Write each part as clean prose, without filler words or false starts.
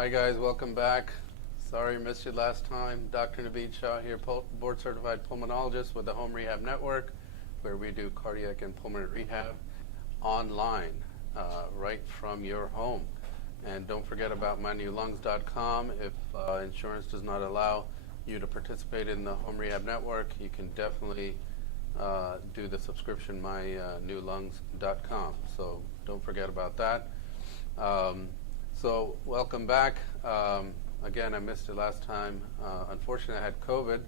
Hi guys, welcome back. Sorry I missed you last time. Dr. Naveed Shah here, board certified pulmonologist with the Home Rehab Network, where we do cardiac and pulmonary rehab online, right from your home. And don't forget about mynewlungs.com. If insurance does not allow you to participate in the Home Rehab Network, you can definitely do the subscription, mynewlungs.com. So don't forget about that. So welcome back. Again, I missed it last time. Unfortunately, I had COVID,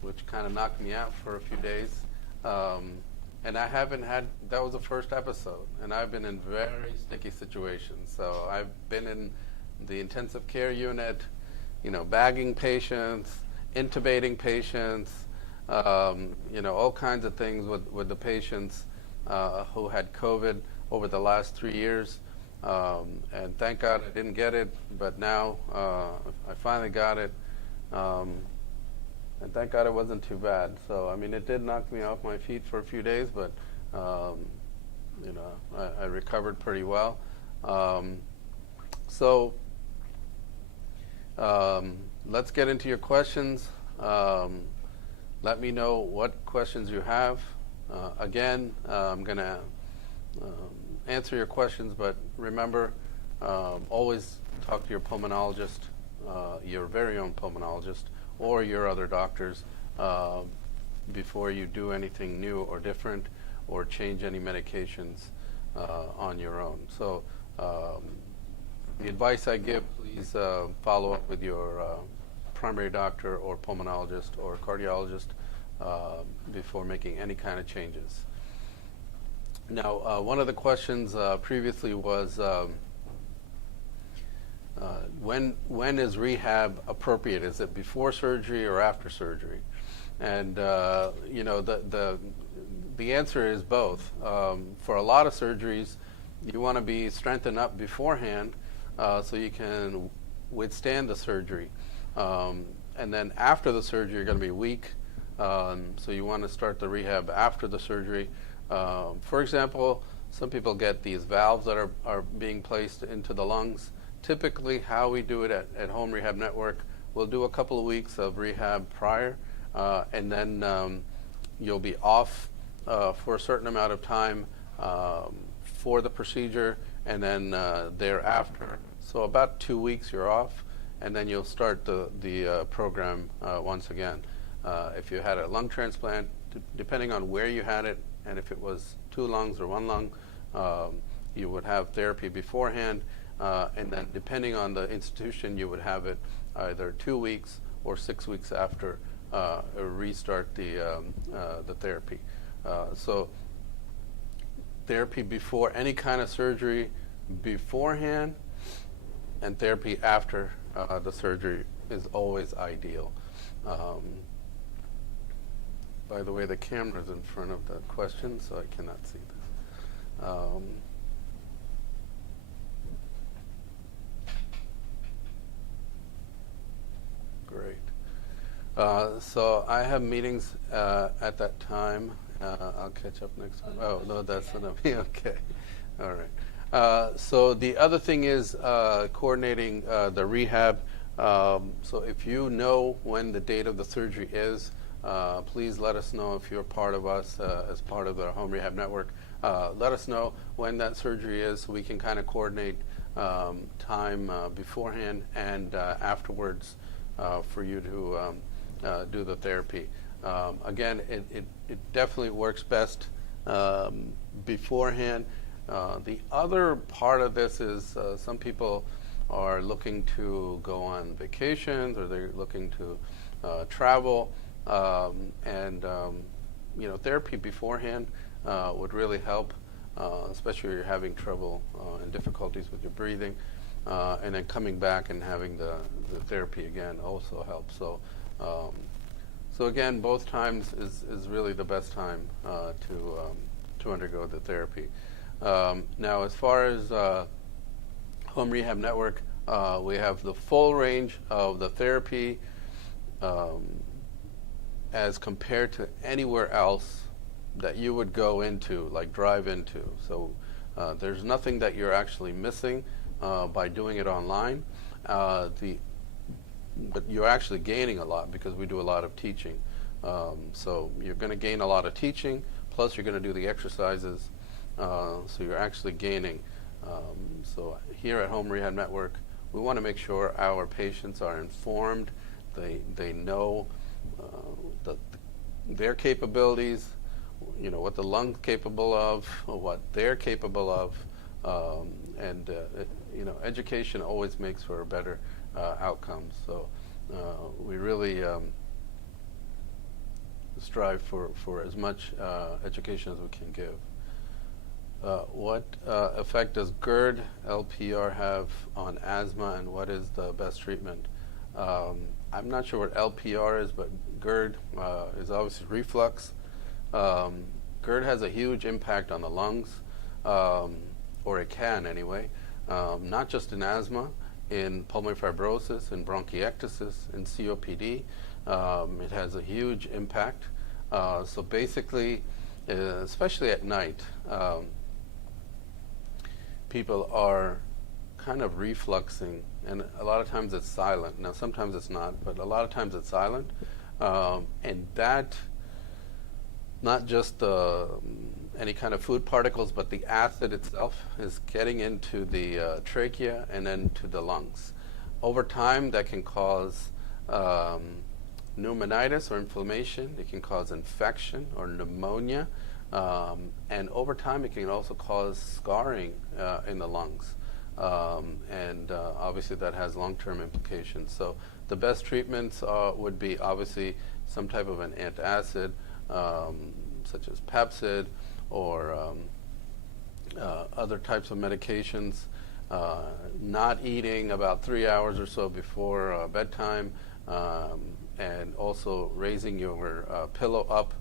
which kind of knocked me out for a few days. And I haven't had, that was the first episode, and I've been in very sticky situations. So I've been in the intensive care unit, bagging patients, intubating patients, all kinds of things with the patients who had COVID over the last 3 years. And thank God I didn't get it, but now I finally got it. And thank God it wasn't too bad. So, I mean, it did knock me off my feet for a few days, but, I recovered pretty well. Let's get into your questions. Let me know what questions you have. Again, I'm going to answer your questions, but remember, always talk to your pulmonologist, your very own pulmonologist, or your other doctors before you do anything new or different or change any medications on your own. So the advice I give, please follow up with your primary doctor or pulmonologist or cardiologist before making any kind of changes. Now, one of the questions previously was when is rehab appropriate? Is it before surgery or after surgery? And the answer is both. For a lot of surgeries, you want to be strengthened up beforehand so you can withstand the surgery. And then after the surgery, you're going to be weak. So you want to start the rehab after the surgery. For example, some people get these valves that are being placed into the lungs. Typically, how we do it at Home Rehab Network, we'll do a couple of weeks of rehab prior, and then you'll be off for a certain amount of time for the procedure, and then thereafter. So about 2 weeks you're off, and then you'll start the program once again. If you had a lung transplant, depending on where you had it, and if it was 2 lungs or 1 lung, you would have therapy beforehand, and then depending on the institution, you would have it either 2 weeks or 6 weeks after restart the therapy. So therapy before any kind of surgery beforehand, and therapy after the surgery is always ideal. By the way, the camera's in front of the question, so I cannot see this. Great. So I have meetings at that time. I'll catch up next time. Oh, no, that's enough. Okay. All right. So the other thing is coordinating the rehab. So if you know when the date of the surgery is, please let us know if you're part of us as part of the Home Rehab Network. Let us know when that surgery is so we can kind of coordinate time beforehand and afterwards for you to do the therapy. Again, it definitely works best beforehand. The other part of this is some people are looking to go on vacations, or they're looking to travel. Therapy beforehand would really help, especially if you're having trouble and difficulties with your breathing, and then coming back and having the therapy again also helps. So again, both times is really the best time to undergo the therapy. Now, as far as Home Rehab Network, we have the full range of the therapy as compared to anywhere else that you would go into, like drive into. So there's nothing that you're actually missing. by doing it online. But you're actually gaining a lot because we do a lot of teaching. So you're going to gain a lot of teaching, plus you're going to do the exercises. So you're actually gaining. So here at Home Rehab Network, we want to make sure our patients are informed. They know their capabilities, what the lungs capable of, what they're capable of, and education always makes for a better outcomes. So we really strive for as much education as we can give. What effect does GERD LPR have on asthma, and what is the best treatment? I'm not sure what LPR is, but GERD is obviously reflux. GERD has a huge impact on the lungs, or it can anyway, not just in asthma, in pulmonary fibrosis, in bronchiectasis, in COPD. It has a huge impact. So basically, especially at night, people are kind of refluxing, and a lot of times it's silent. Now, sometimes it's not, but a lot of times it's silent. And that, not just any kind of food particles, but the acid itself is getting into the trachea and then to the lungs. Over time, that can cause pneumonitis or inflammation. It can cause infection or pneumonia. And over time, it can also cause scarring in the lungs. And obviously, that has long-term implications. So the best treatments would be obviously some type of an antacid, such as Pepcid, or other types of medications. Not eating about 3 hours or so before bedtime, and also raising your pillow up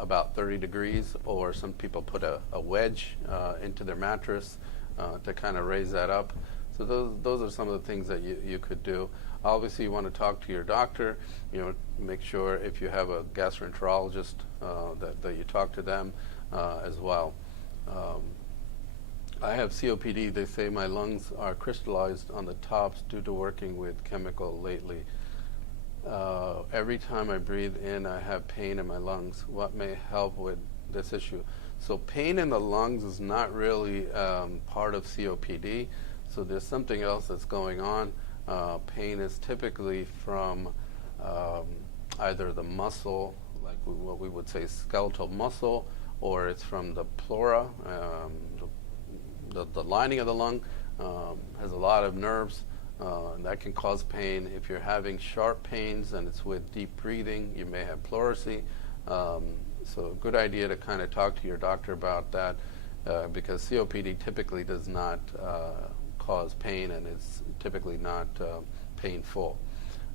about 30 degrees, or some people put a wedge into their mattress to kind of raise that up. So those are some of the things that you could do. Obviously, you want to talk to your doctor. Make sure if you have a gastroenterologist that you talk to them as well. I have COPD. They say my lungs are crystallized on the tops due to working with chemical lately. Every time I breathe in, I have pain in my lungs. What may help with this issue? So pain in the lungs is not really part of COPD. So there's something else that's going on. Pain is typically from either the muscle, like what we would say skeletal muscle, or it's from the pleura. The lining of the lung has a lot of nerves. And that can cause pain. If you're having sharp pains and it's with deep breathing, you may have pleurisy. So a good idea to kind of talk to your doctor about that, because COPD typically does not cause pain, and it's typically not painful.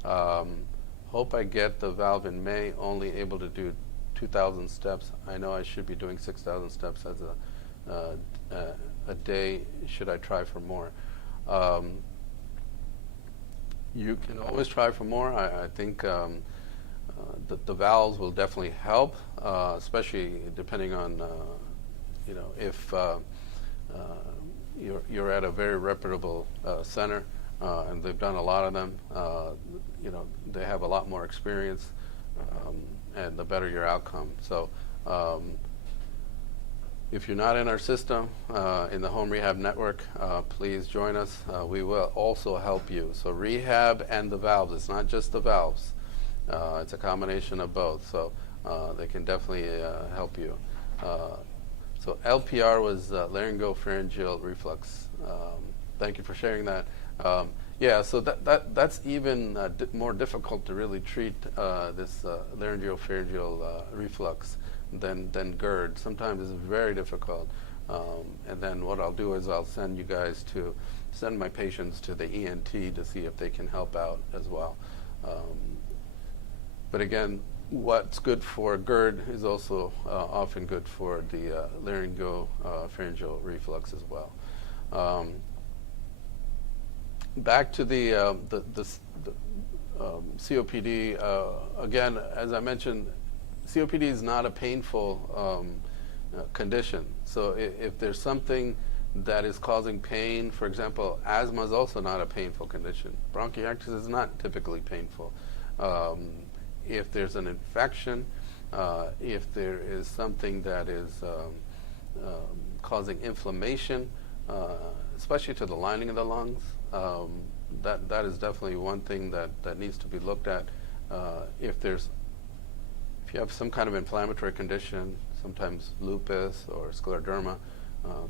Hope I get the valve in May, only able to do 2,000 steps. I know I should be doing 6,000 steps as a day. Should I try for more? You can always try for more. I think the valves will definitely help, especially depending on if you're at a very reputable center, and they've done a lot of them. They have a lot more experience, and the better your outcome. So if you're not in our system, in the Home Rehab Network, please join us. We will also help you. So rehab and the valves, it's not just the valves. It's a combination of both. So they can definitely help you. So LPR was laryngopharyngeal reflux. Thank you for sharing that. Yeah, so that's even more difficult to really treat this laryngopharyngeal reflux than GERD. Sometimes it's very difficult. And then what I'll do is I'll send my patients to the ENT to see if they can help out as well. But again, what's good for GERD is also often good for the laryngopharyngeal reflux as well. Back to the COPD. Again, as I mentioned, COPD is not a painful condition. So if there's something that is causing pain. For example, asthma is also not a painful condition. Bronchiectasis is not typically painful. Um, if there's an infection, if there is something that is causing inflammation, especially to the lining of the lungs, that is definitely one thing that needs to be looked at. If you have some kind of inflammatory condition, sometimes lupus or scleroderma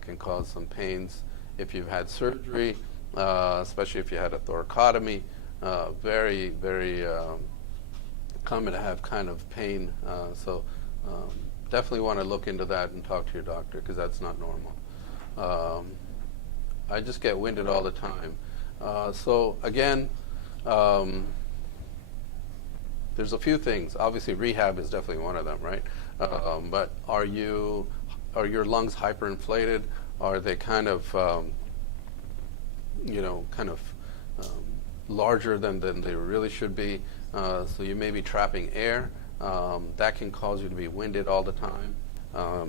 can cause some pains. If you've had surgery, especially if you had a thoracotomy, very, very common to have kind of pain. So definitely want to look into that and talk to your doctor, because that's not normal. I just get winded all the time. So again, there's a few things. Obviously, rehab is definitely one of them, right? But are your lungs hyperinflated? Are they kind of, larger than they really should be? So you may be trapping air. That can cause you to be winded all the time.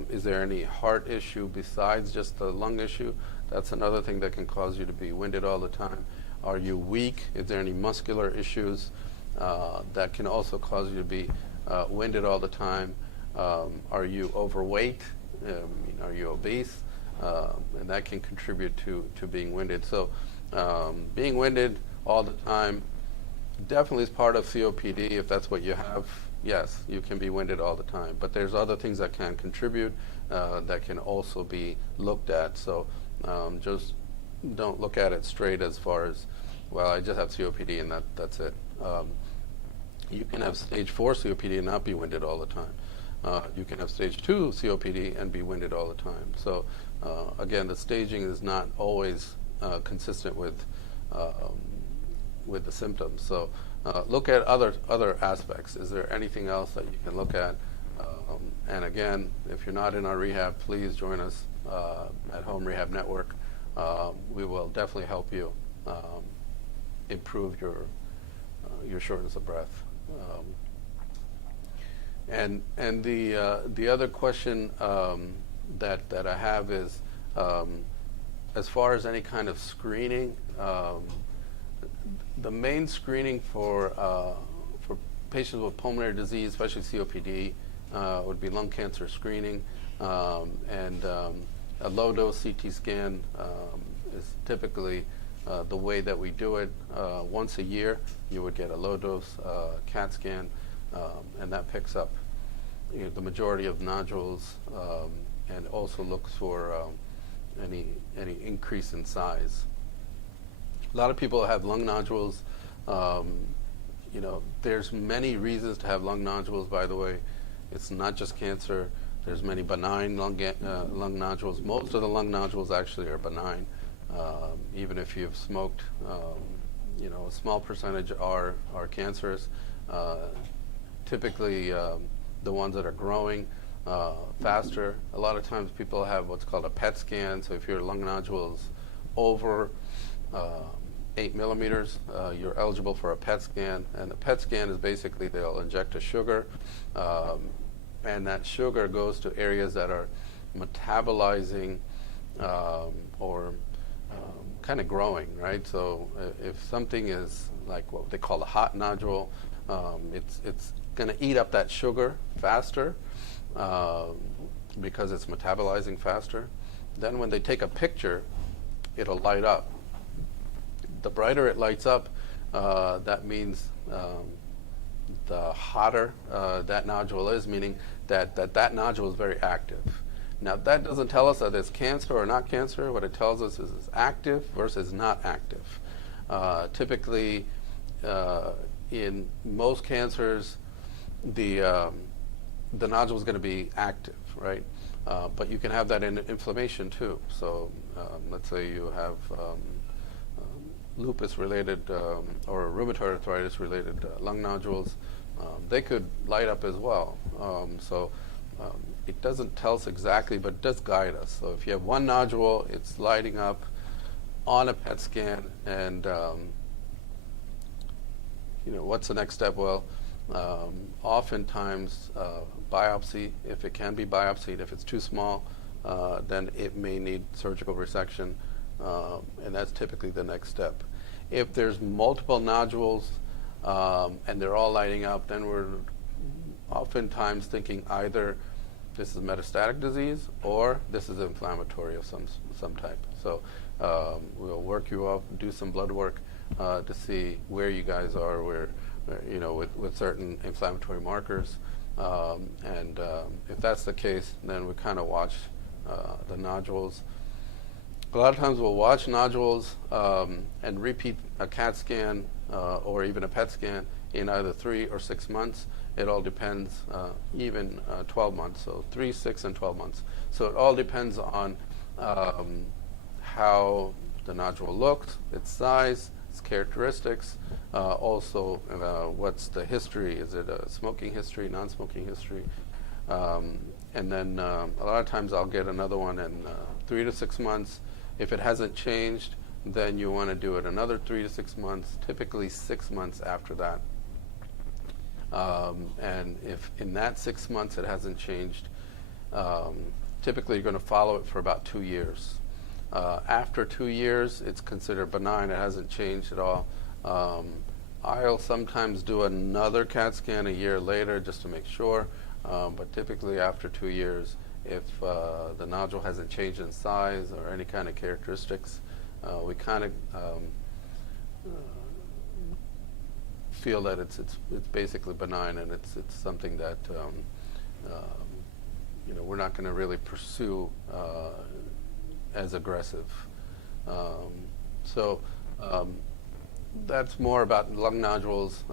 Is there any heart issue besides just the lung issue? That's another thing that can cause you to be winded all the time. Are you weak? Is there any muscular issues that can also cause you to be winded all the time? Are you overweight? Are you obese? And that can contribute to being winded. So being winded all the time definitely is part of COPD. If that's what you have, yes, you can be winded all the time. But there's other things that can contribute that can also be looked at. So just don't look at it straight as far as, well, I just have COPD and that's it. You can have stage 4 COPD and not be winded all the time. You can have stage 2 COPD and be winded all the time. So again, the staging is not always consistent with the symptoms. So look at other aspects. Is there anything else that you can look at? And again, if you're not in our rehab, please join us at Home Rehab Network. We will definitely help you improve your shortness of breath. And the other question that I have is, as far as any kind of screening, the main screening for patients with pulmonary disease, especially COPD, would be lung cancer screening, and a low-dose CT scan is typically the way that we do it. Once a year, you would get a low-dose CAT scan, and that picks up the majority of nodules, and also looks for any increase in size. A lot of people have lung nodules. There's many reasons to have lung nodules, by the way. It's not just cancer. There's many benign lung nodules. Most of the lung nodules actually are benign. Even if you've smoked, a small percentage are cancerous. Typically, the ones that are growing faster. A lot of times people have what's called a PET scan. So if your lung nodule is over 8 millimeters, you're eligible for a PET scan. And the PET scan is basically they'll inject a sugar, and that sugar goes to areas that are metabolizing or kind of growing, right? So if something is like what they call a hot nodule, it's going to eat up that sugar faster because it's metabolizing faster. Then when they take a picture, it'll light up. The brighter it lights up, that means the hotter that nodule is, meaning that nodule is very active. Now, that doesn't tell us that it's cancer or not cancer. What it tells us is it's active versus not active. Typically, in most cancers, the nodule is going to be active, right? But you can have that in inflammation too. So let's say you have lupus-related or rheumatoid arthritis-related lung nodules. They could light up as well. It doesn't tell us exactly, but it does guide us. So if you have one nodule, it's lighting up on a PET scan, and what's the next step? Well, oftentimes biopsy, if it can be biopsied. If it's too small, then it may need surgical resection, and that's typically the next step. If there's multiple nodules and they're all lighting up, then we're oftentimes thinking either this is metastatic disease or this is inflammatory of some type. So we'll work you up, do some blood work to see where you guys are, with certain inflammatory markers. And if that's the case, then we kind of watch the nodules. A lot of times we'll watch nodules and repeat a CAT scan or even a PET scan in either 3 or 6 months. It all depends, even 12 months, so 3, 6, and 12 months. So it all depends on how the nodule looks, its size, its characteristics, also what's the history. Is it a smoking history, non-smoking history? And then a lot of times I'll get another one in 3 to 6 months. If it hasn't changed, then you want to do it another 3 to 6 months, typically 6 months after that. And if in that 6 months it hasn't changed, typically you're going to follow it for about 2 years. After 2 years, it's considered benign. It hasn't changed at all. I'll sometimes do another CAT scan a year later just to make sure, but typically after 2 years, if the nodule hasn't changed in size or any kind of characteristics, we kind of feel that it's basically benign, and it's something that we're not going to really pursue as aggressive. So that's more about lung nodules.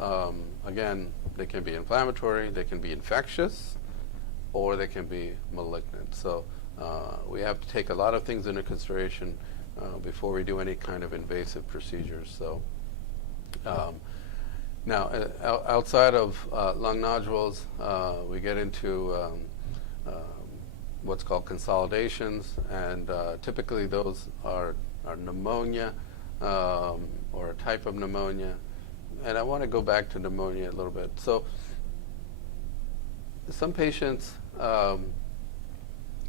Again, they can be inflammatory, they can be infectious, or they can be malignant. So we have to take a lot of things into consideration before we do any kind of invasive procedures. So now, outside of lung nodules, we get into what's called consolidations, and typically those are pneumonia or a type of pneumonia. And I want to go back to pneumonia a little bit. So some patients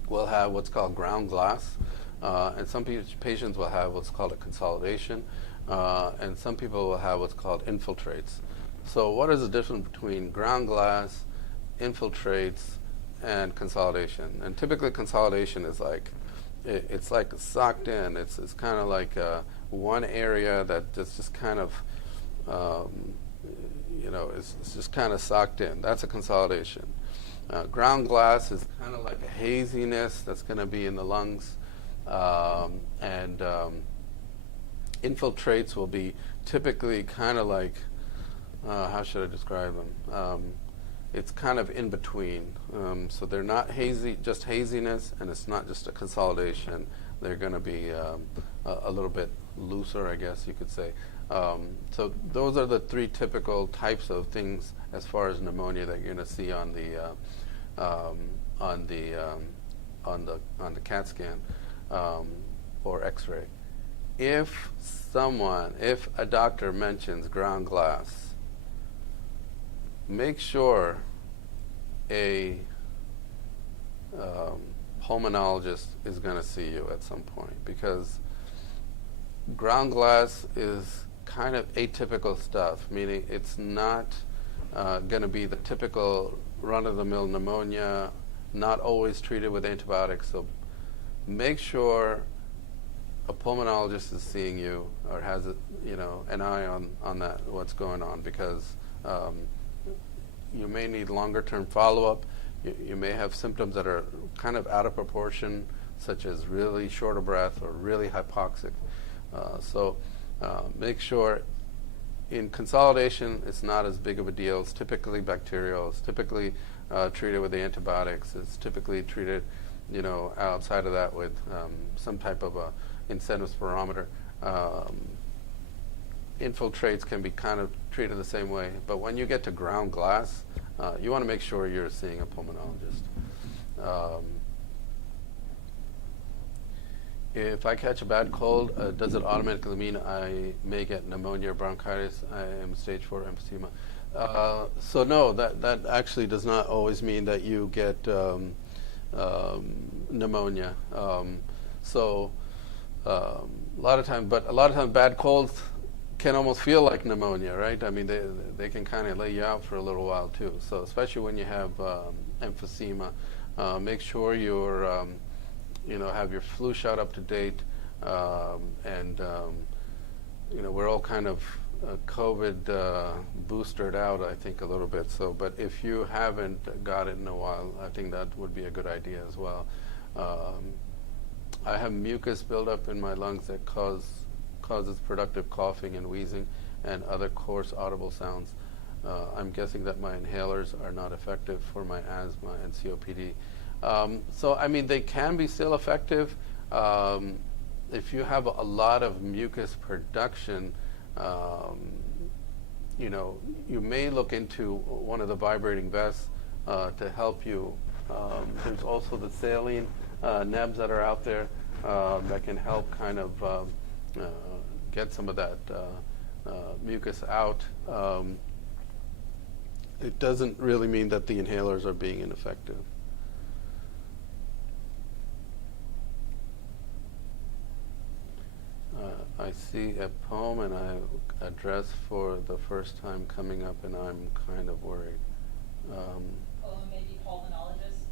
will have what's called ground glass, and some patients will have what's called a consolidation, and some people will have what's called infiltrates. So what is the difference between ground glass, infiltrates, and consolidation? And typically consolidation is like, it's like socked in. It's kind of like one area that just kind of, it's just kind of socked in. That's a consolidation. Ground glass is kind of like a haziness that's going to be in the lungs, and infiltrates will be typically kind of like, how should I describe them? It's kind of in between. So they're not hazy, just haziness, and it's not just a consolidation. They're going to be a little bit looser, I guess you could say. So those are the 3 typical types of things as far as pneumonia that you're going to see on the CAT scan or X-ray. If a doctor mentions ground glass, make sure a pulmonologist is going to see you at some point, because ground glass is kind of atypical stuff, meaning it's not going to be the typical run-of-the-mill pneumonia, not always treated with antibiotics. So make sure a pulmonologist is seeing you or has an eye on that, what's going on, because you may need longer-term follow-up. You may have symptoms that are kind of out of proportion, such as really short of breath or really hypoxic. So make sure in consolidation it's not as big of a deal. It's typically bacterial. It's typically treated with the antibiotics. It's typically treated, outside of that with some type of a incentive spirometer. Infiltrates can be kind of treated the same way, but when you get to ground glass, you want to make sure you're seeing a pulmonologist. If I catch a bad cold, does it automatically mean I may get pneumonia or bronchitis? I am stage 4 emphysema. So no, that actually does not always mean that you get pneumonia. So a lot of times, but a lot of times bad colds can almost feel like pneumonia, right? I mean, they can kind of lay you out for a little while too. So especially when you have emphysema, make sure you're, have your flu shot up to date, and we're all kind of COVID boosted out, I think, a little bit. So, but if you haven't got it in a while, I think that would be a good idea as well. I have mucus buildup in my lungs that causes productive coughing and wheezing and other coarse audible sounds. I'm guessing that my inhalers are not effective for my asthma and COPD. So, I mean, they can be still effective. If you have a lot of mucus production, you may look into one of the vibrating vests to help you. There's also the saline nebs that are out there that can help kind of get some of that mucus out. It doesn't really mean that the inhalers are being ineffective. I see a poem and I address for the first time coming up, and I'm kind of worried. Maybe pulmonologist.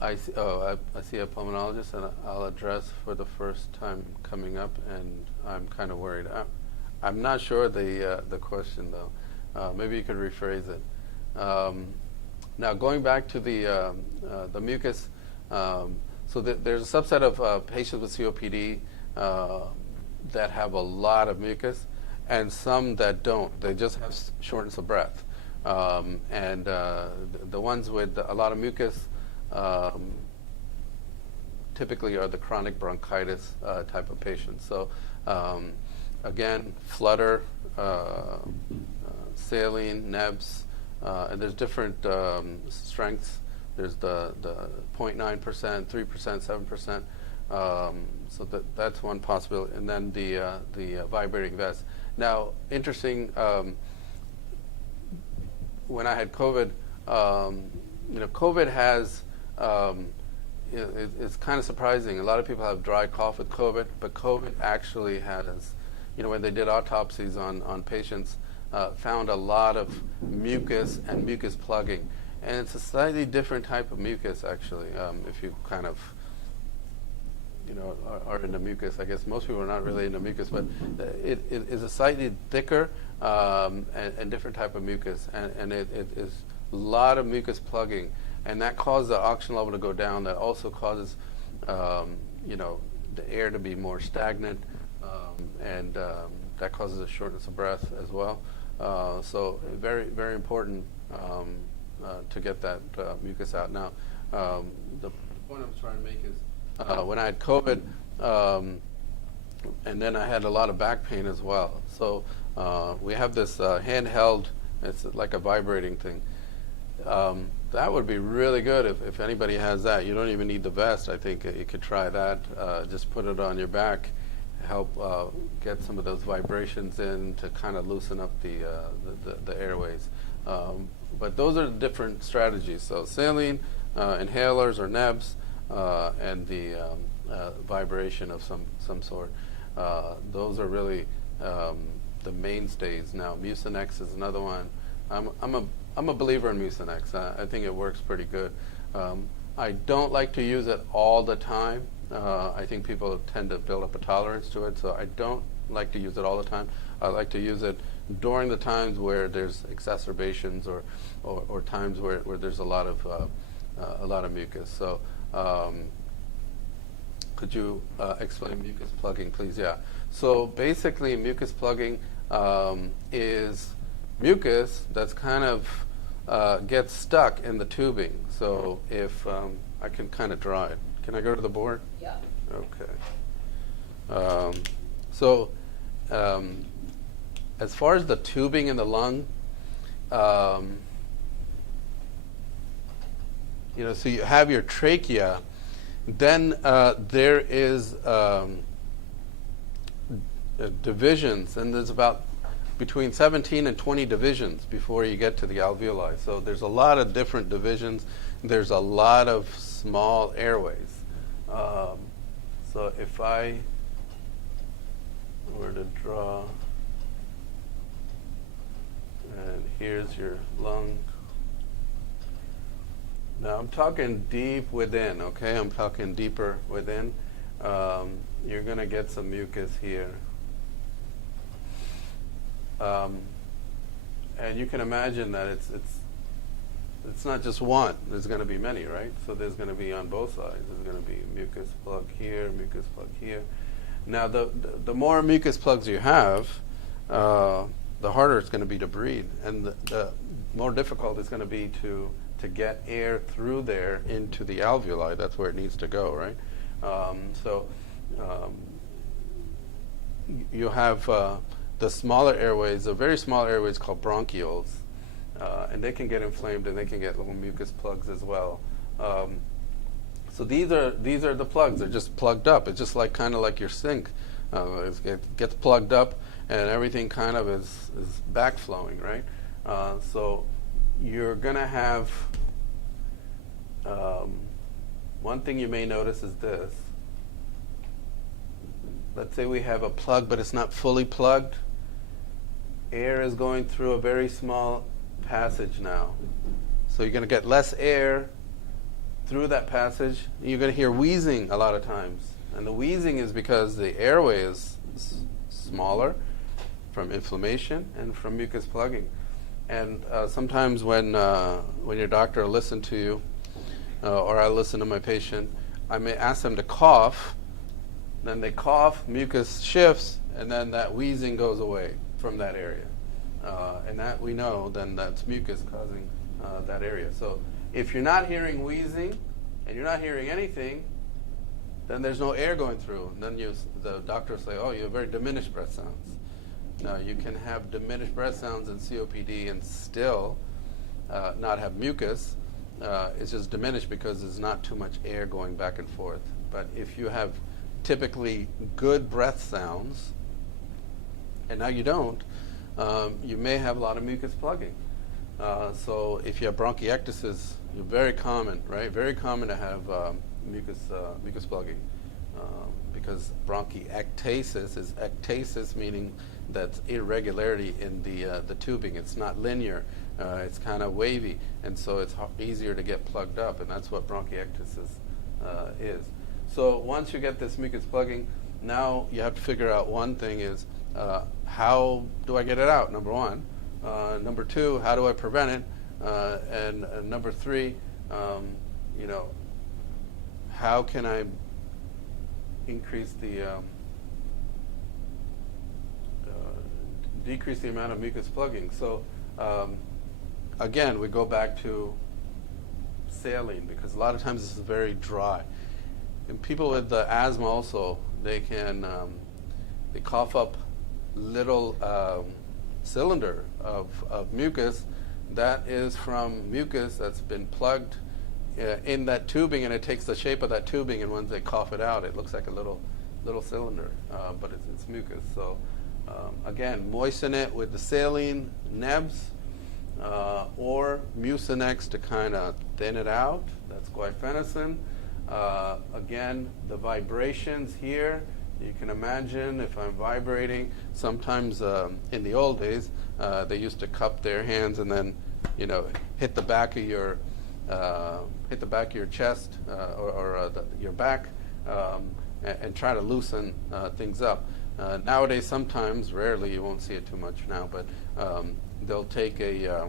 I see a pulmonologist, and I'll address for the first time coming up, and I'm kind of worried. I'm not sure the question though. Maybe you could rephrase it. Now going back to the mucus, so there's a subset of patients with COPD that have a lot of mucus, and some that don't. They just have shortness of breath. And the ones with a lot of mucus typically are the chronic bronchitis type of patients. So again, flutter, saline, nebs, and there's different strengths. There's the 0.9%, 3%, 7%. So that's one possibility. And then the vibrating vest. Now, interesting, when I had COVID, COVID has, it's kind of surprising. A lot of people have dry cough with COVID, but COVID actually has, when they did autopsies on patients, found a lot of mucus and mucus plugging. And it's a slightly different type of mucus, actually, if you kind of, are into mucus. I guess most people are not really into mucus, but it is a slightly thicker and different type of mucus, and it is a lot of mucus plugging, and that causes the oxygen level to go down. That also causes, the air to be more stagnant, and that causes a shortness of breath as well. So very, very important to get that mucus out. Now, the point I'm trying to make is, when I had COVID, and then I had a lot of back pain as well. So we have this handheld, it's like a vibrating thing. That would be really good if anybody has that. You don't even need the vest. I think you could try that. Just put it on your back, help get some of those vibrations in to kind of loosen up the airways. But those are the different strategies. So saline, inhalers or nebs, and the vibration of some sort. Those are really the mainstays. Now, Mucinex is another one. I'm a believer in Mucinex. I think it works pretty good. I don't like to use it all the time. I think people tend to build up a tolerance to it, so I don't like to use it all the time. I like to use it during the times where there's exacerbations or times where there's a lot of mucus. So could you explain mucus plugging, please? Yeah. So basically, mucus plugging is mucus that's kind of gets stuck in the tubing. So if I can kind of draw it. Can I go to the board? Yeah. Okay. So as far as the tubing in the lung, so you have your trachea, then there is divisions, and there's about between 17 and 20 divisions before you get to the alveoli. So there's a lot of different divisions. There's a lot of small airways. So if I were to draw, and here's your lung. Now I'm talking deep within, okay? I'm talking deeper within. You're going to get some mucus here. And you can imagine that it's not just one. There's going to be many, right? So there's going to be on both sides. There's going to be mucus plug here, mucus plug here. Now the more mucus plugs you have, the harder it's going to be to breathe, and the more difficult it's going to be to get air through there into the alveoli. That's where it needs to go, right? You have the smaller airways, the very small airways called bronchioles, and they can get inflamed, and they can get little mucus plugs as well. So these are the plugs. They're just plugged up. It's just like kind of like your sink. It gets plugged up, and everything kind of is backflowing, right? So you're gonna have one thing you may notice is this. Let's say we have a plug, but it's not fully plugged. Air is going through a very small passage now. So you're going to get less air through that passage. You're going to hear wheezing a lot of times. And the wheezing is because the airway is smaller from inflammation and from mucus plugging. And sometimes when your doctor will listen to you, or I listen to my patient, I may ask them to cough. Then they cough, mucus shifts, and then that wheezing goes away from that area. And that we know, then that's mucus causing that area. So if you're not hearing wheezing and you're not hearing anything, then there's no air going through. And then the doctor will say, oh, you have very diminished breath sounds. Now, you can have diminished breath sounds in COPD and still not have mucus. It's just diminished because there's not too much air going back and forth. But if you have typically good breath sounds, and now you don't, you may have a lot of mucus plugging. So if you have bronchiectasis, you're very common, right? Very common to have mucus plugging, because bronchiectasis is ectasis, meaning that's irregularity in the tubing. It's not linear. It's kind of wavy, and so it's easier to get plugged up, and that's what bronchiectasis is. So once you get this mucus plugging, now you have to figure out one thing is, how do I get it out, number one? Number two, how do I prevent it? And number three, how can I increase decrease the amount of mucus plugging? So again, we go back to saline, because a lot of times this is very dry. And people with asthma also, they can they cough up little cylinder of mucus. That is from mucus that's been plugged in that tubing, and it takes the shape of that tubing, and when they cough it out, it looks like a little cylinder, but it's mucus. So again, moisten it with the saline nebs, or Mucinex to kind of thin it out. That's guaifenesin. Again, the vibrations here, you can imagine if I'm vibrating, sometimes in the old days, they used to cup their hands and then, hit the back of your chest or your back, and try to loosen things up. Nowadays, sometimes, rarely, you won't see it too much now, but they'll take a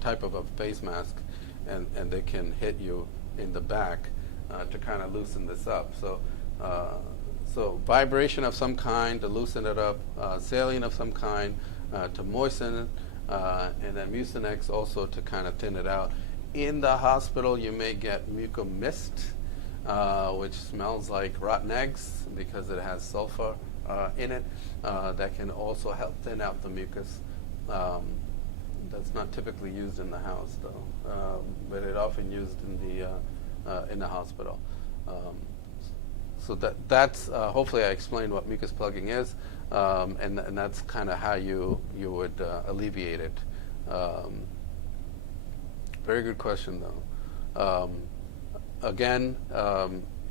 type of a face mask, and they can hit you in the back to kind of loosen this up. So vibration of some kind to loosen it up, saline of some kind to moisten it, and then Mucinex also to kind of thin it out. In the hospital, you may get mucomist, which smells like rotten eggs because it has sulfur in it. That can also help thin out the mucus. That's not typically used in the house, though, but it's often used in the hospital. So that's hopefully I explained what mucus plugging is. and that's kind of how you would alleviate it. Um, Very good question, though. Again,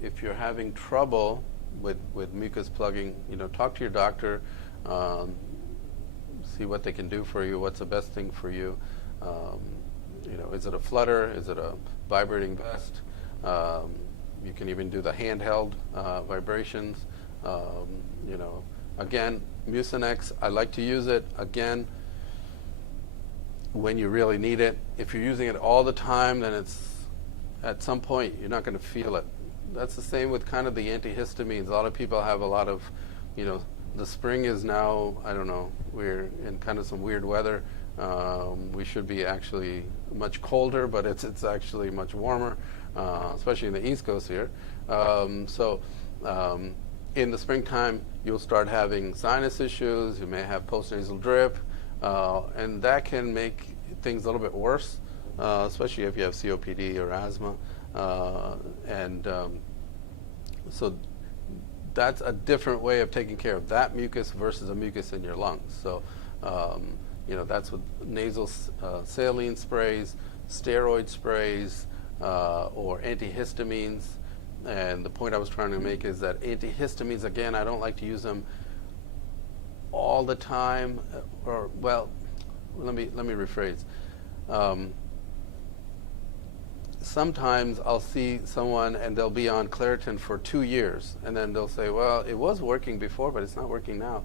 if you're having trouble with mucus plugging, talk to your doctor, um, see what they can do for you, what's the best thing for you. Um, is it a flutter? Is it a vibrating vest? You can even do the handheld vibrations. Um, again, Mucinex, I like to use it. Again, when you really need it. If you're using it all the time, then at some point you're not going to feel it. That's the same with kind of the antihistamines. A lot of people have a lot of, the spring is now, I don't know, we're in kind of some weird weather. We should be actually much colder, but it's actually much warmer, especially in the East Coast here. In the springtime, you'll start having sinus issues. You may have postnasal drip. And that can make things a little bit worse, especially if you have COPD or asthma. So that's a different way of taking care of that mucus versus a mucus in your lungs. So, that's with nasal saline sprays, steroid sprays, or antihistamines. And the point I was trying to make is that antihistamines, again, I don't like to use them all the time, let me rephrase. Sometimes I'll see someone and they'll be on Claritin for 2 years, and then they'll say, well, it was working before, but it's not working now.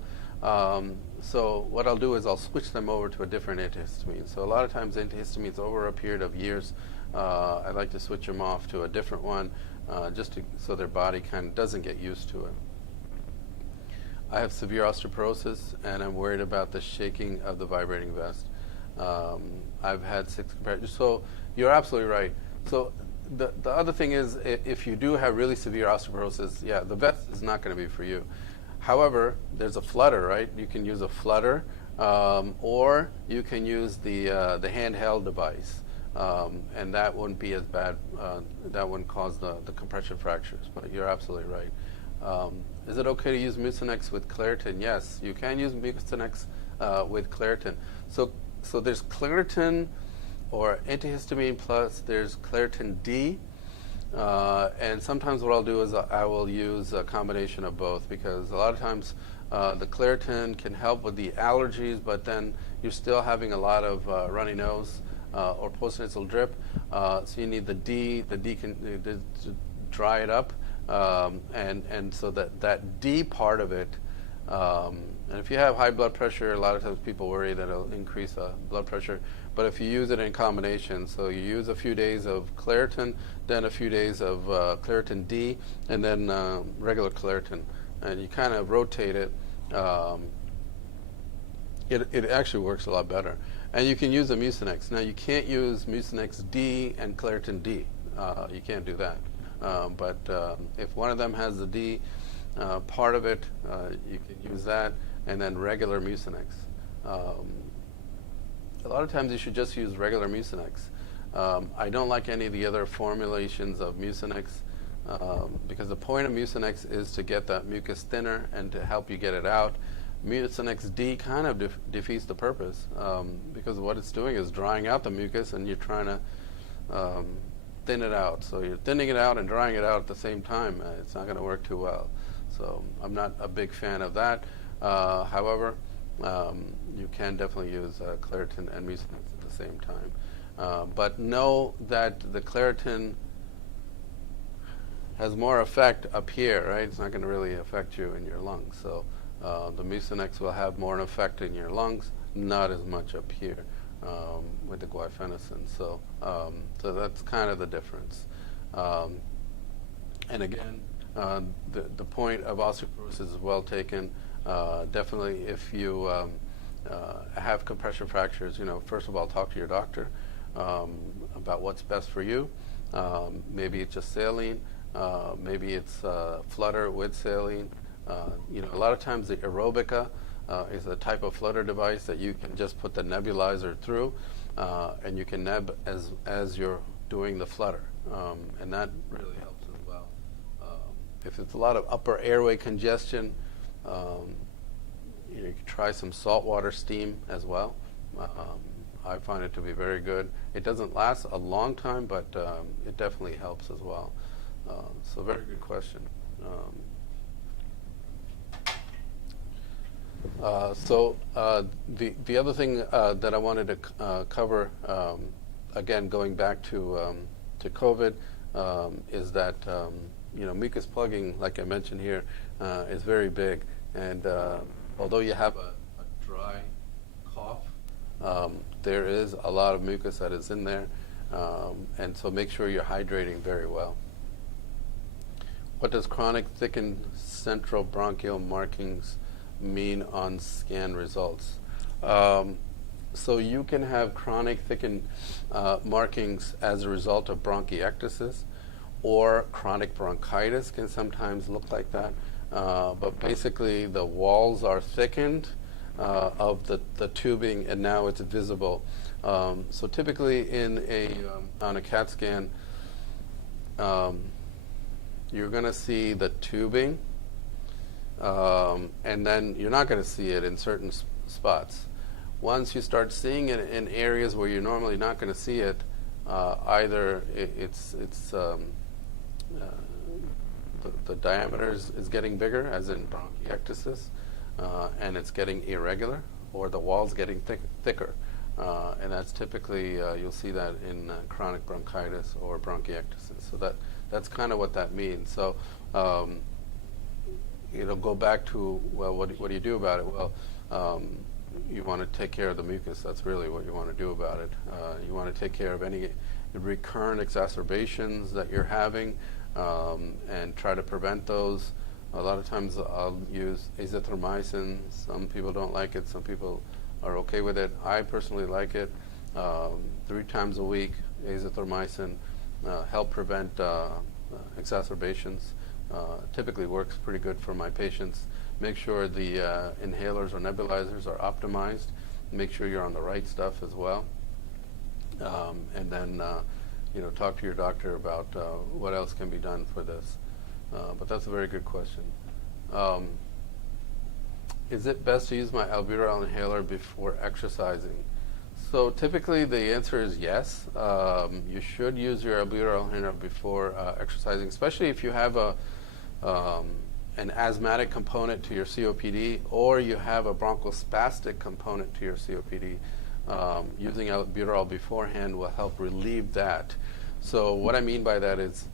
So what I'll do is I'll switch them over to a different antihistamine. So a lot of times antihistamines over a period of years, I like to switch them off to a different one, so their body kind of doesn't get used to it. I have severe osteoporosis, and I'm worried about the shaking of the vibrating vest. I've had 6 compressions. So you're absolutely right. So the other thing is, if you do have really severe osteoporosis, yeah, the vest is not going to be for you. However, there's a flutter, right? You can use a flutter, or you can use the handheld device, and that wouldn't be as bad. That wouldn't cause the compression fractures. But you're absolutely right. Is it okay to use Mucinex with Claritin? Yes, you can use Mucinex with Claritin. So there's Claritin or antihistamine plus there's Claritin D. And sometimes what I'll do is I will use a combination of both, because a lot of times the Claritin can help with the allergies, but then you're still having a lot of runny nose or postnasal drip. So you need the D. The D can to dry it up. And so that D part of it, and if you have high blood pressure, a lot of times people worry that it'll increase blood pressure. But if you use it in combination, so you use a few days of Claritin, then a few days of Claritin D, and then regular Claritin, and you kind of rotate it, it actually works a lot better. And you can use a Mucinex. Now you can't use Mucinex D and Claritin D. You can't do that. But if one of them has the D part of it, you can use that, and then regular Mucinex. A lot of times you should just use regular Mucinex. I don't like any of the other formulations of Mucinex, because the point of Mucinex is to get that mucus thinner and to help you get it out. Mucinex D kind of defeats the purpose, because what it's doing is drying out the mucus, and you're trying to thin it out. So you're thinning it out and drying it out at the same time. It's not going to work too well. So I'm not a big fan of that. However, you can definitely use Claritin and Mucinex at the same time. But know that the Claritin has more effect up here, right? It's not going to really affect you in your lungs. So the Mucinex will have more an effect in your lungs, not as much up here with the guaifenesin. So that's kind of the difference. And again, the point of osteoporosis is well taken. Definitely, if you have compression fractures, first of all, talk to your doctor about what's best for you. Maybe it's just saline. Maybe it's flutter with saline. A lot of times the Aerobica is a type of flutter device that you can just put the nebulizer through, and you can neb as you're doing the flutter, and that really helps as well. If it's a lot of upper airway congestion, you can try some saltwater steam as well. I find it to be very good. It doesn't last a long time, but it definitely helps as well. So very good question. The other thing that I wanted to cover, again going back to COVID, is that mucus plugging, like I mentioned here, is very big. And although you have a dry cough, there is a lot of mucus that is in there, and so make sure you're hydrating very well. What does chronic thickened central bronchial markings mean on scan results? So you can have chronic thickened markings as a result of bronchiectasis, or chronic bronchitis can sometimes look like that. But basically the walls are thickened of the tubing, and now it's visible. So typically on a CAT scan, you're going to see the tubing, and then you're not going to see it in certain spots. Once you start seeing it in areas where you're normally not going to see it, either the diameter is getting bigger, as in bronchiectasis, and it's getting irregular, or the wall's getting thicker. And that's typically, you'll see that in chronic bronchitis or bronchiectasis. So that's kind of what that means. So it'll go back to, well, what do you do about it? Well, you want to take care of the mucus. That's really what you want to do about it. You want to take care of any recurrent exacerbations that you're having, and try to prevent those. A lot of times I'll use azithromycin. Some people don't like it. Some people are okay with it. I personally like it. 3 times a week, azithromycin help prevent exacerbations. Typically works pretty good for my patients. Make sure the inhalers or nebulizers are optimized. Make sure you're on the right stuff as well. And then talk to your doctor about what else can be done for this. But that's a very good question. Is it best to use my albuterol inhaler before exercising? So typically the answer is yes. You should use your albuterol inhaler before exercising, especially if you have an asthmatic component to your COPD, or you have a bronchospastic component to your COPD. Using albuterol beforehand will help relieve that. So what I mean by that is,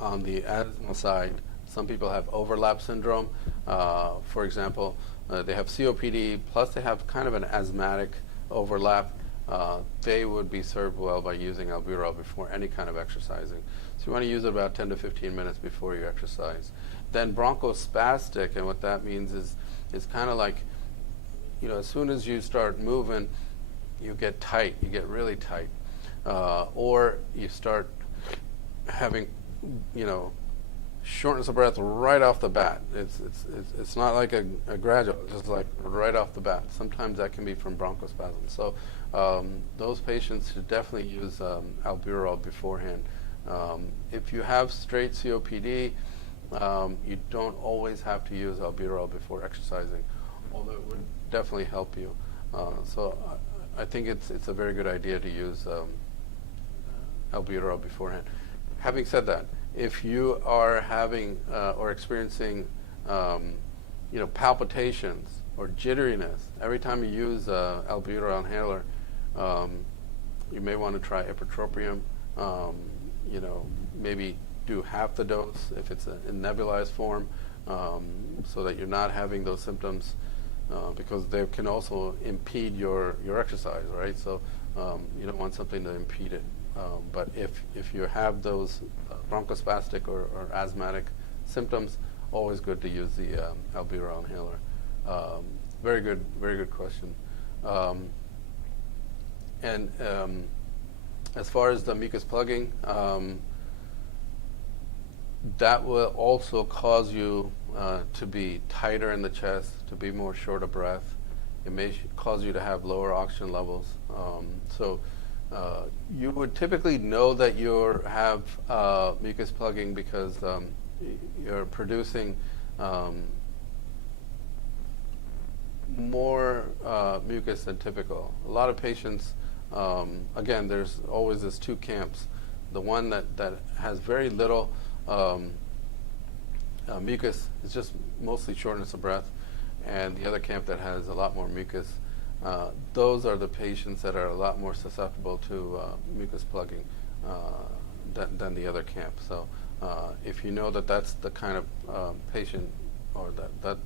on the asthma side, some people have overlap syndrome. For example, they have COPD, plus they have kind of an asthmatic overlap. They would be served well by using albuterol before any kind of exercising. So you want to use it about 10 to 15 minutes before you exercise. Then bronchospastic, and what that means is kind of like, as soon as you start moving, you get tight, you get really tight. Or you start having, shortness of breath right off the bat. It's not like a gradual, it's just like right off the bat. Sometimes that can be from bronchospasm. So those patients should definitely use albuterol beforehand. If you have straight COPD, you don't always have to use albuterol before exercising, although it would definitely help you. So I think it's a very good idea to use albuterol beforehand. Having said that, if you are having or experiencing palpitations or jitteriness every time you use albuterol inhaler, you may want to try ipratropium. Maybe do half the dose if it's in nebulized form, so that you're not having those symptoms, because they can also impede your exercise, right? So you don't want something to impede it. But if you have those bronchospastic or asthmatic symptoms, always good to use the albuterol inhaler. Very good question. And as far as the mucus plugging, that will also cause you to be tighter in the chest, to be more short of breath. It may cause you to have lower oxygen levels. So you would typically know that you have mucus plugging because you're producing more mucus than typical. A lot of patients, again, there's always this two camps. The one that has very little mucus is just mostly shortness of breath, and the other camp that has a lot more mucus. Those are the patients that are a lot more susceptible to mucus plugging than the other camp. So if you know that that's the kind of patient or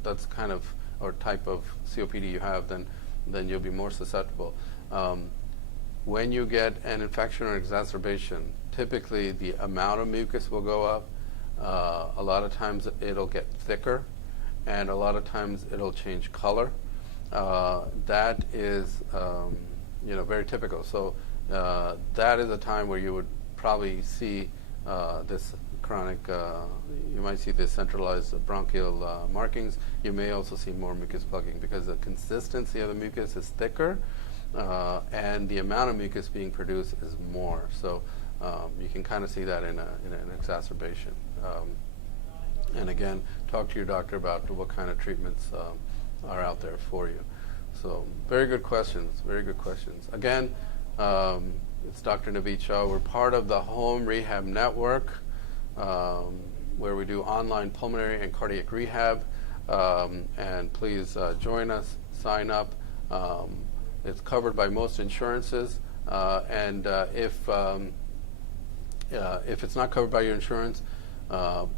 that's kind of or type of COPD you have, then you'll be more susceptible. When you get an infection or exacerbation, typically the amount of mucus will go up. A lot of times it'll get thicker, and a lot of times it'll change color. That is, very typical. So that is a time where you would probably see this chronic, you might see this centralized bronchial markings. You may also see more mucus plugging because the consistency of the mucus is thicker, and the amount of mucus being produced is more. So you can kind of see that in an exacerbation. And again, talk to your doctor about what kind of treatments are out there for you. So very good questions, very good questions. Again, it's Dr. Naveed Shah. We're part of the Home Rehab Network, where we do online pulmonary and cardiac rehab. And please join us, sign up. It's covered by most insurances. And if it's not covered by your insurance,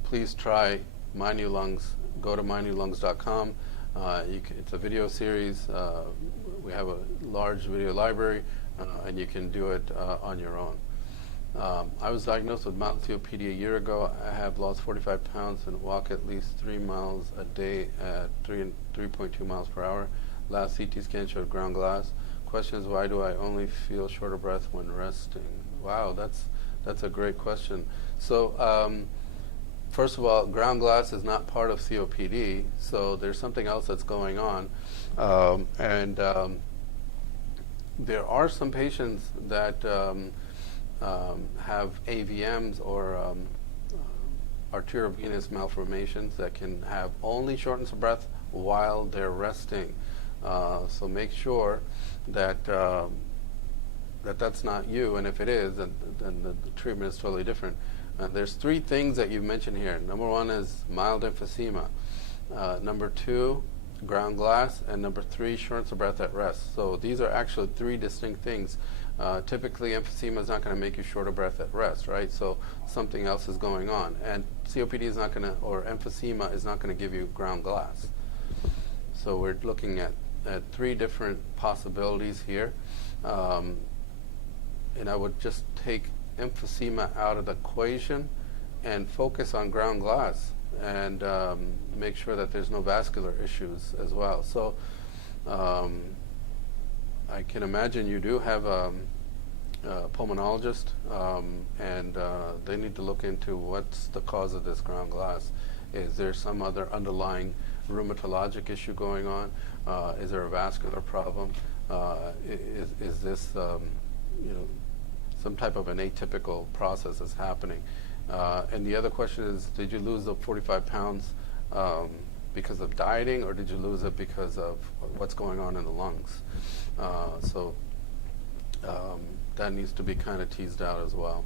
please try My New Lungs. Go to mynewlungs.com. It's a video series. We have a large video library, and you can do it on your own. I was diagnosed with mild COPD a year ago. I have lost 45 pounds and walk at least 3 miles a day at 3.2 miles per hour. Last CT scan showed ground glass. Question is, why do I only feel short of breath when resting? Wow, that's a great question. So first of all, ground glass is not part of COPD, so there's something else that's going on. And there are some patients that have AVMs or arteriovenous malformations that can have only shortness of breath while they're resting. So make sure that that's not you, and if it is, then the treatment is totally different. There's 3 things that you've mentioned here. Number 1 is mild emphysema. Number 2, ground glass, and number 3, shortness of breath at rest. So these are actually 3 distinct things. Typically, emphysema is not going to make you short of breath at rest, right? So something else is going on, and COPD is not going to, or emphysema is not going to give you ground glass. So we're looking at 3 different possibilities here, and I would just take emphysema out of the equation and focus on ground glass, and make sure that there's no vascular issues as well. So I can imagine you do have a pulmonologist, and they need to look into what's the cause of this ground glass. Is there some other underlying rheumatologic issue going on? Is there a vascular problem? Is this some type of an atypical process is happening? And the other question is, did you lose the 45 pounds because of dieting, or did you lose it because of what's going on in the lungs? So that needs to be kind of teased out as well.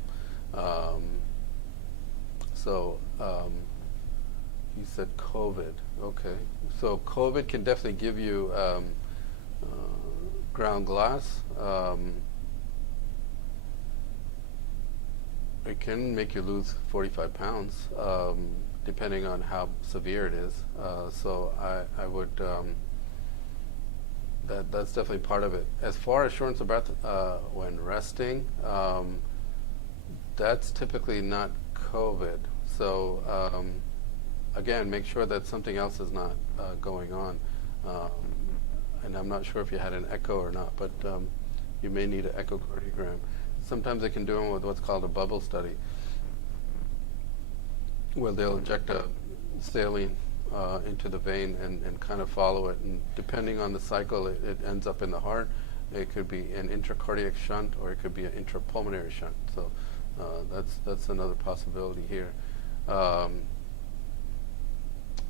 You said COVID. Okay. So COVID can definitely give you ground glass. It can make you lose 45 pounds, depending on how severe it is. So I would, that's definitely part of it. As far as shortness of breath when resting, that's typically not COVID. So again, make sure that something else is not going on. And I'm not sure if you had an echo or not, but you may need an echocardiogram. Sometimes they can do them with what's called a bubble study, where they'll inject a saline into the vein and kind of follow it. And depending on the cycle, it ends up in the heart. It could be an intracardiac shunt, or it could be an intrapulmonary shunt. So that's another possibility here.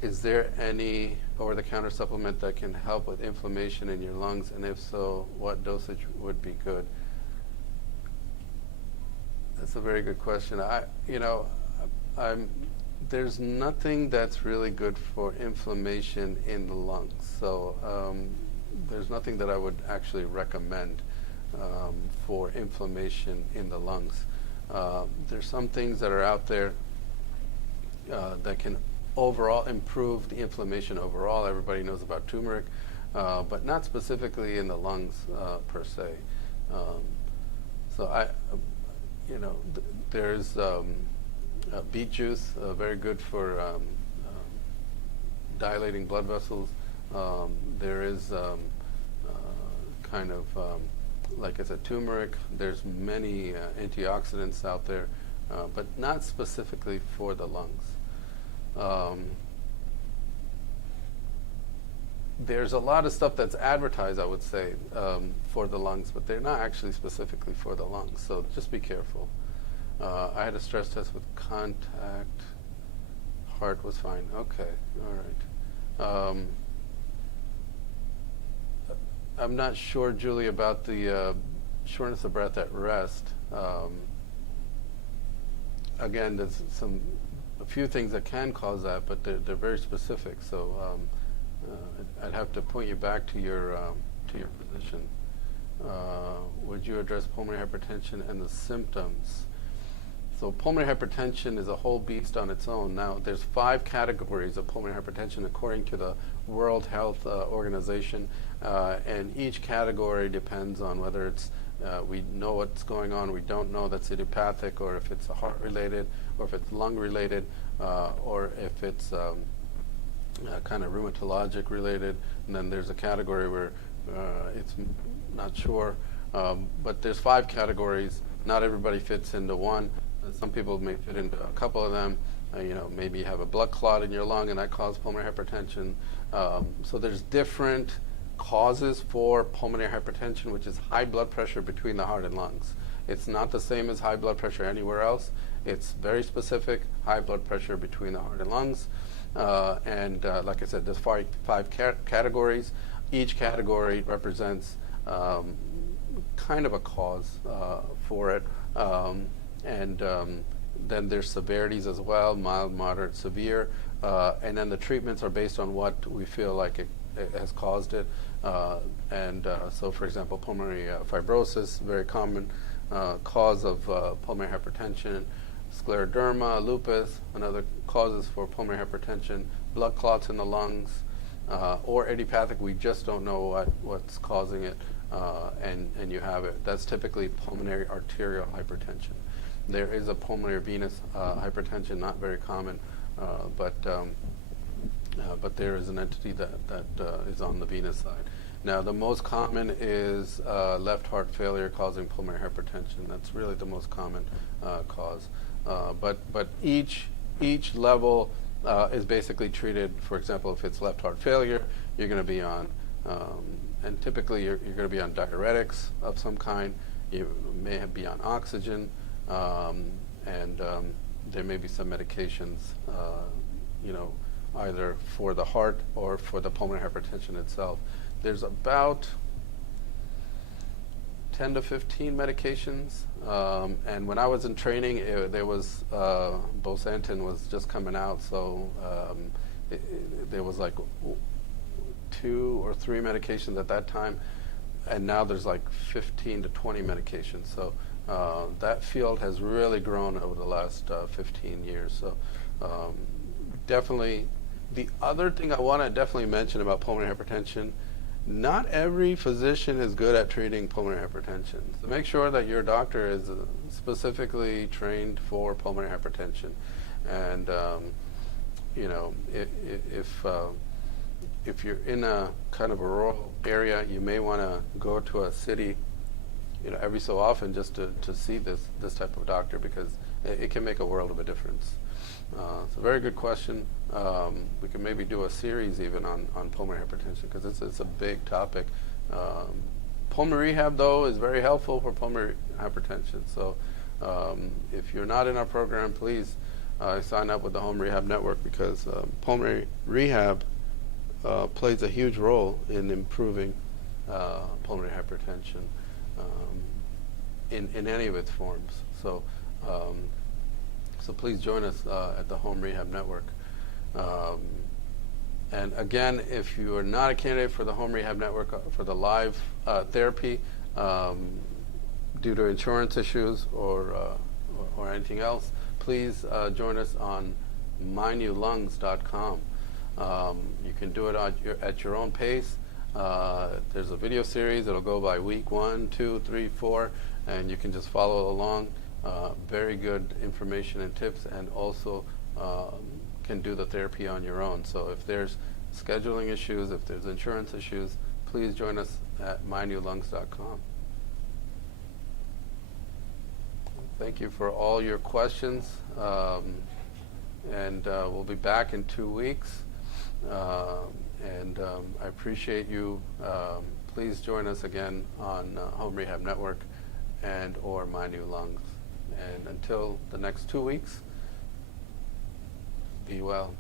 Is there any over-the-counter supplement that can help with inflammation in your lungs? And if so, what dosage would be good? That's a very good question. There's nothing that's really good for inflammation in the lungs. So there's nothing that I would actually recommend for inflammation in the lungs. There's some things that are out there that can overall improve the inflammation overall. Everybody knows about turmeric, but not specifically in the lungs per se. So there's beet juice, very good for dilating blood vessels. There is like I said, turmeric. There's many antioxidants out there, but not specifically for the lungs. There's a lot of stuff that's advertised, I would say, for the lungs, but they're not actually specifically for the lungs, so just be careful. I had a stress test with contact. Heart was fine. Okay, all right. I'm not sure, Julie, about the shortness of breath at rest. Again, there's a few things that can cause that, but they're very specific. So I'd have to point you back to your physician. Would you address pulmonary hypertension and the symptoms? So pulmonary hypertension is a whole beast on its own. Now, there's 5 categories of pulmonary hypertension according to the World Health Organization, and each category depends on whether it's we know what's going on, we don't know that's idiopathic, or if it's heart-related, or if it's lung-related, or if it's kind of rheumatologic related. And then there's a category where it's not sure. But there's 5 categories. Not everybody fits into one. Some people may fit into a couple of them. Maybe you have a blood clot in your lung and that causes pulmonary hypertension. So there's different causes for pulmonary hypertension, which is high blood pressure between the heart and lungs. It's not the same as high blood pressure anywhere else. It's very specific, high blood pressure between the heart and lungs. Like I said, there's 5 categories. Each category represents kind of a cause for it. Then there's severities as well, mild, moderate, severe. And then the treatments are based on what we feel like it has caused it. So, for example, pulmonary fibrosis, very common cause of pulmonary hypertension. Scleroderma, lupus, another causes for pulmonary hypertension. Blood clots in the lungs, or idiopathic, we just don't know what's causing it, and you have it. That's typically pulmonary arterial hypertension. There is a pulmonary venous hypertension, not very common, but there is an entity that is on the venous side. Now, the most common is left heart failure causing pulmonary hypertension. That's really the most common cause. But each level is basically treated. For example, if it's left heart failure, you're going to be on, and typically you're going to be on diuretics of some kind. You may be on oxygen, and there may be some medications, either for the heart or for the pulmonary hypertension itself. There's about 10 to 15 medications, and when I was in training, there was bosentan was just coming out, so there was like 2 or 3 medications at that time, and now there's like 15 to 20 medications. So that field has really grown over the last 15 years. So definitely, the other thing I want to definitely mention about pulmonary hypertension. Not every physician is good at treating pulmonary hypertension. So make sure that your doctor is specifically trained for pulmonary hypertension. And if you're in a kind of a rural area, you may want to go to a city, every so often just to see this type of doctor, because it can make a world of a difference. It's a very good question. We can maybe do a series even on pulmonary hypertension, because it's a big topic. Pulmonary rehab, though, is very helpful for pulmonary hypertension. So if you're not in our program, please I signed up with the Home Rehab Network because pulmonary rehab plays a huge role in improving pulmonary hypertension in any of its forms. So, so please join us at the Home Rehab Network. And again, if you are not a candidate for the Home Rehab Network for the live therapy due to insurance issues or anything else, please join us on mynewlungs.com. You can do it at your own pace. There's a video series. It'll go by week 1, 2, 3, 4, and you can just follow along. Very good information and tips, and also can do the therapy on your own. So if there's scheduling issues, if there's insurance issues, please join us at mynewlungs.com. Thank you for all your questions, and we'll be back in 2 weeks. I appreciate you. Please join us again on Home Rehab Network and or My New Lungs. And until the next 2 weeks, be well.